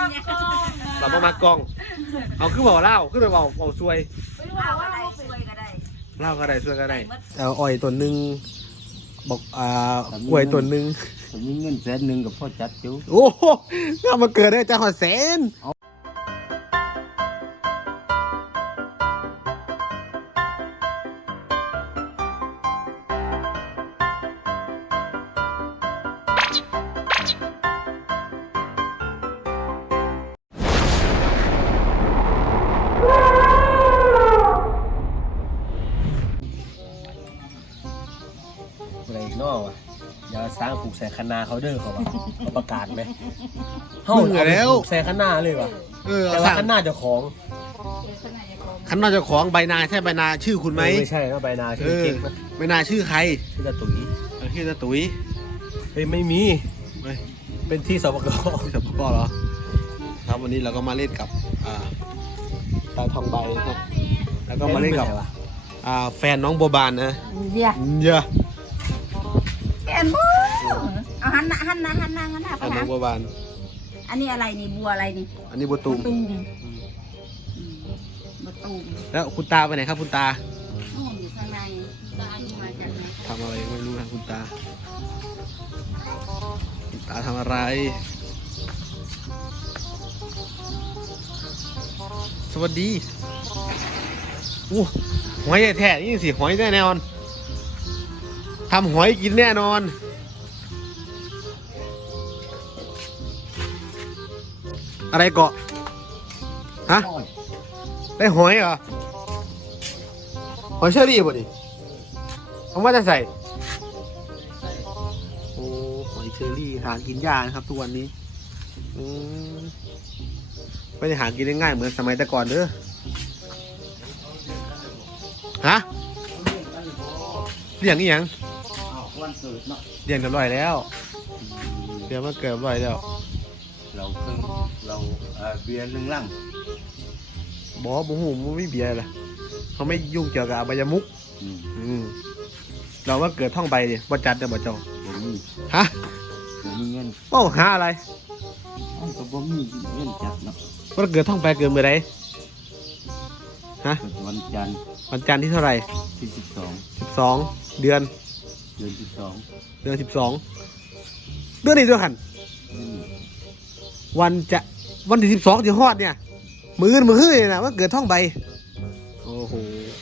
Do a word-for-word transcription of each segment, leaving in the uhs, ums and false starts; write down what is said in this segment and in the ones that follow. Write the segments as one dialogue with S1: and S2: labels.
S1: เราบ่มากล้องเอาคือบอกเล่าคือไปบอกบอกซวย
S2: เล่าก็ได้ซวยก็ได้
S1: เล่าก็ได้ซวยก็ได้เอาอ้อยตัวนึงบอกอ่ากล้วยตัวนึง
S3: ผมมีเงินแสนหนึ่งกับพ่อจัดจู
S1: โอ้โหถ้ามาเกิดได้จะหอดแสนอะไรนอกวะอย่าสร้างผูกใส่คณาเขาเด้อเขาว่าเขาประกาศไหมเฮ้าแล้วผูกใส่คณาเลยวะแต่ว่าคณาเจ้าของคณาเจ้าของใบนาใช่ใบนาชื่อคุณไหมไม่ใช่ก็ใบนาชื่อจริงใบนาชื่อใครชื่อตาตุ๋ยชื่อตาตุ๋ยเฮ้ยไม่มีเป็นที่สปกสปกเหรอครับวันนี้เราก็มาเล่นกับตาทองใบครับแล้วก็มาเล่นกับแฟนน้องโบบานนะเยอะเยอะ
S2: แอนบูเอาหันหน้าหันหน้าหันหน้าหันหน้าไปหา
S1: น้องโบบาน
S2: อันนี้อะไรนี่บัวอะไรนี่
S1: อันนี้บัวตูม
S2: บัวตูม
S1: แล้วคุณตาไปไหนครับคุณตา
S2: นู่นอยู่ข้างในตาอยู่มาจากไหน
S1: ทำอะไรไม่รู้นะคุณตาคุณตาทำอะไรสวัสดีอู้หอยแท้ๆนี่สิหอยแน่นอนทำหอยกินแน่นอนอะไรเกาะฮะได้หอยเหรอหอยเชอรี่ป่ะดิเอามาจะใส่โอ้หอยเชอรี่หากินยากนะครับทุกวันนี้อืมไม่ได้หากินได้ง่ายเหมือนสมัยแต่ก่อนเด้อฮะเลี้ยงอีหยังเลี้ยงเรียบร้อยแล้วเดี๋ยวมาเกิดเรียบร้อยแล้ว
S3: เราเพิ่งเราเบียร์หนึ่งลัง
S1: บอกบุหูไม่เบียร์ละเขาไม่ยุ่งเกี่ยวกับอบายมุกเราว่าเกิดท่องใบดิบ่จัดเดี๋ยวบ่เจ้าฮะ
S3: มีเงิน
S1: โอ้หาอะไร
S3: ก็บ่มีเงินจัดเนาะ
S1: ว่าเกิดท่องใบเกิดเมื่อไรฮะ
S3: วันจันทร์
S1: วันจันทร์ที่เท่าไหร่
S3: ที่สิบสอง
S1: สิบสองเดือน
S3: เดือนสิบสอง
S1: เดือนสิบสองเดือนนี้ด้วยกันวันจะวันที่สิบสองที่ฮอดเนี่ยมือมือเฮ้ยนะว่าเกิดท่องใบโอ้โห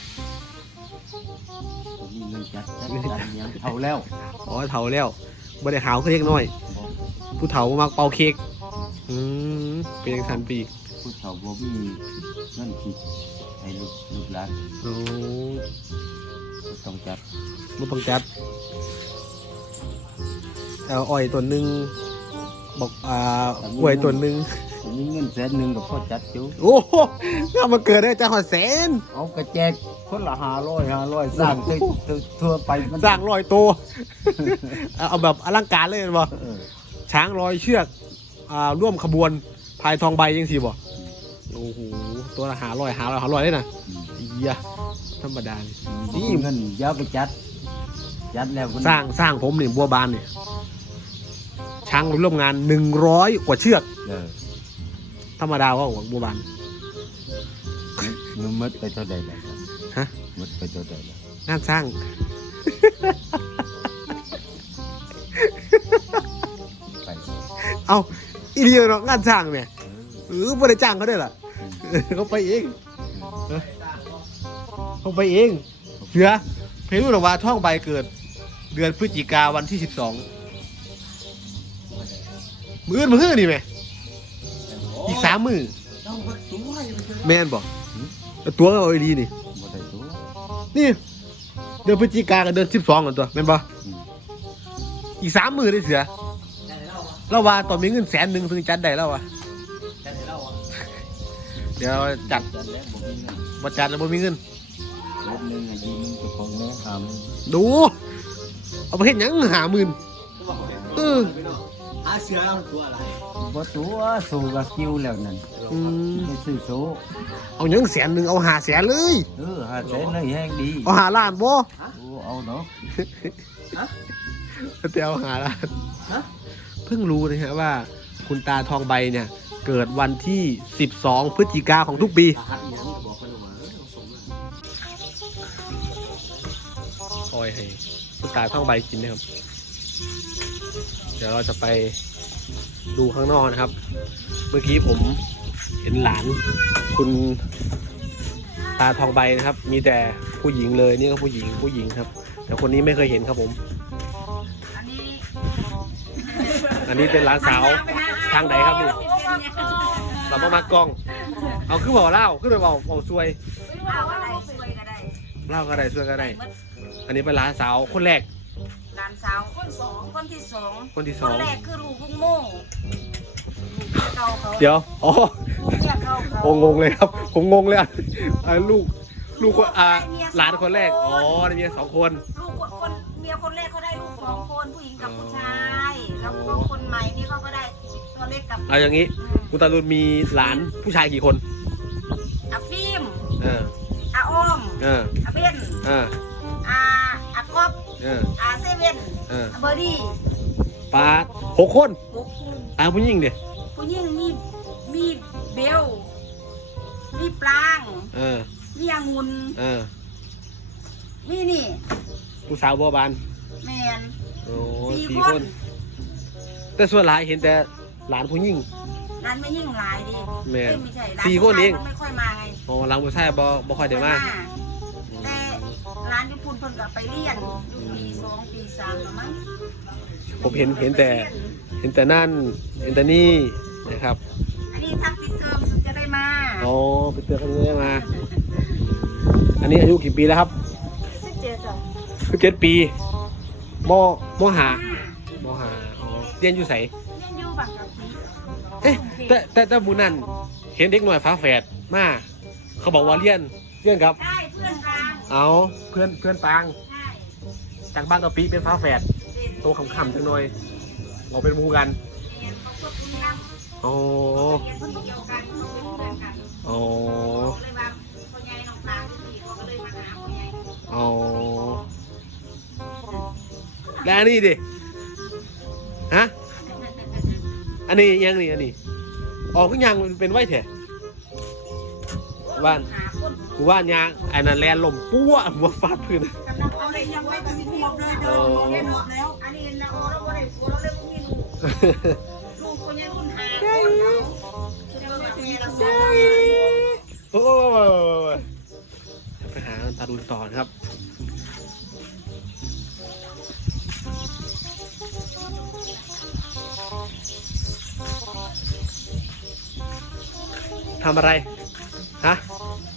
S3: มีเงินจัดจัดยังเท่าแล้ว
S1: อ๋อเท่าแล้วบ่ได้หาวเค้กน้อยผู้เฒ่ามาเป่าเค้กอืมเป็นยังทันปี
S3: ผู้เฒ่าบ่มีเงินคิดให้ลูกลูกหลาน
S1: โอ้
S3: ต้องจัด
S1: บ่ต้องจัดเอาอ้อยตัวนึงบอกอ่ากล้วยตัวนึง
S3: มีเงินแสนหนึ่งกับพ่อจัดจู
S1: โอ้โหถ้ามาเกิดได้จะหอดแสน
S3: เอากระแจกคนละห้าร้อยห้าร้อยสร้างทั่วไป
S1: สร้างลอยตัวเอาแบบอลังการเลยมั้ยช้างลอยเชือกอ่าร่วมขบวนพายทองใบยังสิบ่โอ้โหตัวละห้าร้อยห้าร้อยห้าร้อยเลยนะอียะธรรมดา
S3: นี่เงินยาวไปจัดจัดแล้ว
S1: สร้างสร้างผมนี่บัวบานเนี่ยช้างร่วมงานหนึ่งร้อยกว่าเชือกธรรมดาว่าหวังบัวบาน
S3: มันมัดไปเท่าใดแล้ว
S1: ฮะ
S3: มัดไปเท่าใดแล้ว
S1: งานสร้างเอาอีเดียเนาะงานสร้างเนี่ยหรือบริจ้างเขาได้หรอเขาไปเองเขาไปเองเสือเพลุนว่าท่องใบเกิดเดือนพฤศจิกาวันที่สิบสองมือมือนี่ไหมอีกสามมือแม่นบอกตัวเอาไอ้ดีนี่นี่เดือนพฤศจิกากับเดือนสิบสองกันตัวแม่นบอกอีกสามมือได้เสือเราว่าตอนมีเงินแสนหนึ่งถึงจัดได้แล้ววะเดี๋ยวจัดบ่จัดแล้วบ่มีเงินดูเอาไปเห็นยังหาหมื่นเออ
S3: หาเสือตัวอะไรบ่ตัวสู้กับคิวแล้วนั่นอืมไม่ซื้อโซ่
S1: เอายังแสนหนึ่งเอาหาแสนเลย
S3: เออหาแสนเลยแห้งดี
S1: เอาหาล้านบ่
S3: เอาเนาะ
S1: แต่เอาหาล้านเพิ่งรู้นะฮะว่าคุณตาทองใบเนี่ย
S4: เกิดวันที่สิบสองพฤศจิกาของทุกปีคอยให้ผู้ตายท่องใบกินนะครับเดี๋ยวเราจะไปดูข้างนอกนะครับเมื่อกี้ผมเห็นหลานคุณตาทองใบนะครับมีแต่ผู้หญิงเลยนี่ก็ผู้หญิงผู้หญิงครับแต่คนนี้ไม่เคยเห็นครับผม
S2: อันนี้
S4: อันนี้เป็นหลานสาวทางไหนครับนี่เราต้องมากล้องเอาขึ้นบอกเล่าขึ้นไปบอกบอกซวย
S2: เอาอะไรช่วยก็ได้
S4: เล่าก็ได้ซวยก็ได้อันนี้เป็นหลานสาวคนแรก
S2: หลานสาวคนสองคนที่สอง
S4: คนที่ส
S2: ค
S4: อน ง
S2: แรกคือลูกลุงโม่เก่าเขา
S4: เดี๋ยวอ๋อ
S2: เนี่ยเขาเขา
S4: โอ้งงเลยครับผมงงเลยอ่ะอ่าลูกลูกคนอ่าหลานคนแรกอ๋อได้เมียสองคน
S2: ลูกคนเมียคนแรกเขาได้ลูกสองคนผู้หญิงกับผู้ชายแล้วก็คนใหม่นี่เขาก็ได้ตัวเล็กกับ
S4: เอาอย่างนี้คุณตาลุนมีหลานผู้ชายกี่คน
S2: อาฟิล์ม
S4: เออ
S2: อาอ้อม
S4: เออ
S2: อาเบน
S4: เออ
S2: อาอากอบ
S4: เออ
S2: อาเซเว่น
S4: เออ
S2: อาเบอร์ดี้
S4: ปาหกคน
S2: หกคน
S4: อ่าผู้หญิงเดีย
S2: ผู้หญิงมีมีเบลมีปลาง
S4: เออ
S2: มีองุ่น
S4: เออ
S2: มีนี่
S4: ผู้สาวบัวบาน
S2: แมน
S4: โอ้
S2: สี่
S4: สี่
S2: ค
S4: คน น แต่ส่วนหลายเห็นแต่หลานผู้หญิง
S2: ร้านไม่ยิ่งหลายดิ
S4: แม่น
S2: เอ้ยไม่ใช่ร้าน
S4: สี่คนเอง
S2: ผู้ชายขาไม่ค่อยมาไง
S4: อ๋อหลังผู้ชายบ่บ่ค่อยได้มา
S2: แต่ร้านญี่ปุ่นเพิ่นก็ไปเรียนอยู่ปีสองปีสามแล้วมั้ง
S4: ผมเห็นเห็นแต่เห็นแต่นั่นเห็นแต่นี่นะครับ
S2: อันนี้ทักปิดเทอมถึงจะได้มา
S4: อ๋อไปเตือนกันได้มา อันนี้อายุกี่ปีแล้วครับ
S2: สิบเจ็ดอ่ะ
S4: คือเจ็ดปีมมหามหาอ๋อเรียนอยู่ไส
S2: เรียนอยู่บางกะปิ
S4: เอ๊ะแต่แต่แต่หมูนั่นเห็นเด็กหน่อยฟ้าแฝดมาเขาบอกว่าเรียนเรียนครับ
S2: ได้เพื่อนกลาง
S4: เอาเพื่อนเพื่อนปาง
S2: ใช่
S4: จากบ้านกะปิเป็นฟ้าแฝด
S2: เรียน
S4: โตขำๆจังหน่อยเราเป็นหมูกัน
S2: เรียนเขาควบคุมนำ
S4: อ๋อ
S2: เรียนคนเดียวกันเขาเป็นเพื่อนกัน
S4: อ๋อ
S2: เลยว่าพ่อใหญ่น้องปลางที่เขาก็เลยมาหาพ่อใหญ่
S4: อ๋อแล้วอันนี้ดิฮะอันนี้ยังนี่อันนี้ออกก็ยังเป็นไว้เถอะบ้าน
S2: หาคน
S4: กูว่ายางไอ้นั่นแลนลมปั้วหัวฟาดพื้น
S2: กำลังเอาเลยยังไม่ถึงขวบเลยเดินเรียนหมดแล้ว อันนี้นะโอ้เราไม่ได้ผัวเราเลยไม่มีลูกลูกคนยังรุ่นหาคนเราจะมาแบบนี้เราสอน
S4: โอ้ยไปหาตาดุนต่อนะครับทำอะไรฮะ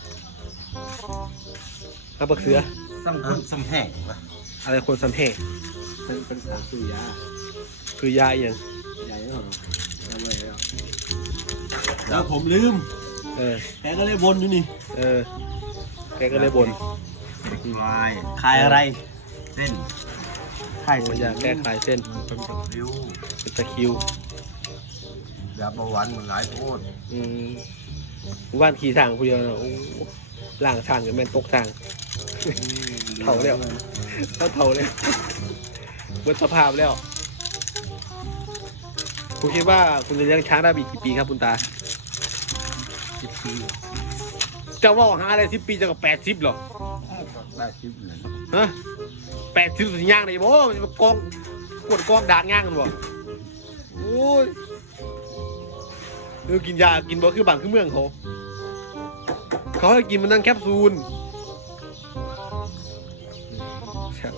S4: มาบักเสือ
S3: ซ้ำคนซ้ำแห้งวะ
S4: อะไรคนสำเพ็ง
S1: เป็นเป็นสารสุยา
S4: คือยาอหย่าง
S1: ใหญ่เหรอทำอะไรแล้วแล้วผมลืม
S4: เออ
S1: แกก็เลยบนอยู่นี่
S4: เออแกก็เลยบ่น
S3: ลาย
S1: ขายอะไร
S3: เส้น
S1: ขาย
S4: ว่าอยากแก้ไขเส้น
S3: เป็นตะคริว
S4: เป็นตะคริวย
S3: าเบาหวานมันหลายโทษ
S4: อืมว่านขี่ทางผู้เดียวนะโอ้ล่างทางกับแม่นตกทาง เผาแล้วถ้าเผาแล้วหมดสภาพแล้วคุณคิดว่าคุณจะเลี้ยงช้างได้อีกกี่ปีครับคุณตา
S3: สิบปี
S4: จะว่าหาอะไรสิบปีจะกับแปดสิบหรอ
S3: ได้ชิบเหมือน
S4: ฮะแปดสิบสิย่างไหนบ่มันจะมากองกดกองดากย่างกันบ่โอ้ยเออกินยากินบ่คือบ้านคือเมืองเขาเขาให้กินมันนั่งแคปซูลครับ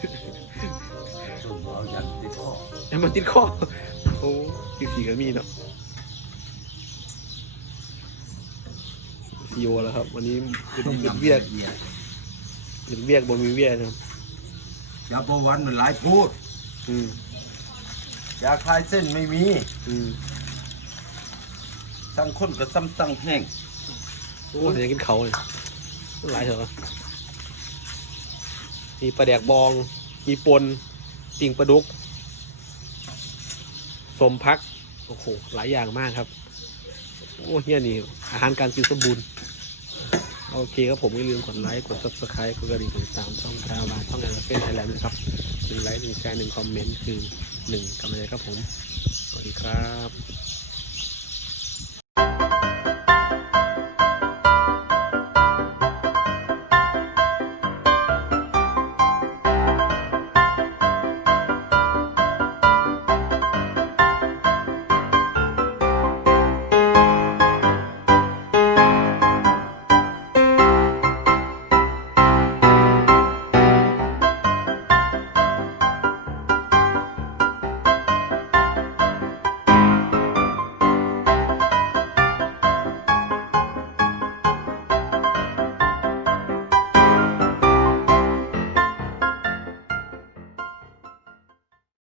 S3: เอายันติดคอ
S4: แล้วมันติดคอโอ้ติดสีก็มีเนาะซีโอแล้วครับ วันนี้เป็นเป็นเวียกเป็นเวียกบนมีเวียกนะครับ
S3: ยาเบาหวานมันหลายโทษ
S4: อืม
S3: ยาคลายเส้นไม่มี
S4: อืม
S3: สั่งคนก็ซ้ำสั่งแห้ง
S4: โอ้แต่ยังกินเขาเลยหลายเถอะมีปลาแดกบอง มีปนปิ่งปลาดุกสมพัก โอ้โห หลายอย่างมากครับ โอ้เฮียนี่ อาหารการกินสมบูรณ์ โอเคครับผมไม่ลืมกดไลค์ กด ซับสไครบ์ กดกระดิ่งกดติดตามช่องคราวบาช่องแอนด์เฟนไทยแลนด์นะครับหนึ่งไลค์หนึ่งแชร์หนึ่งคอมเมนต์คือหนึ่งกำลังใจครับผม สวัสดีครับ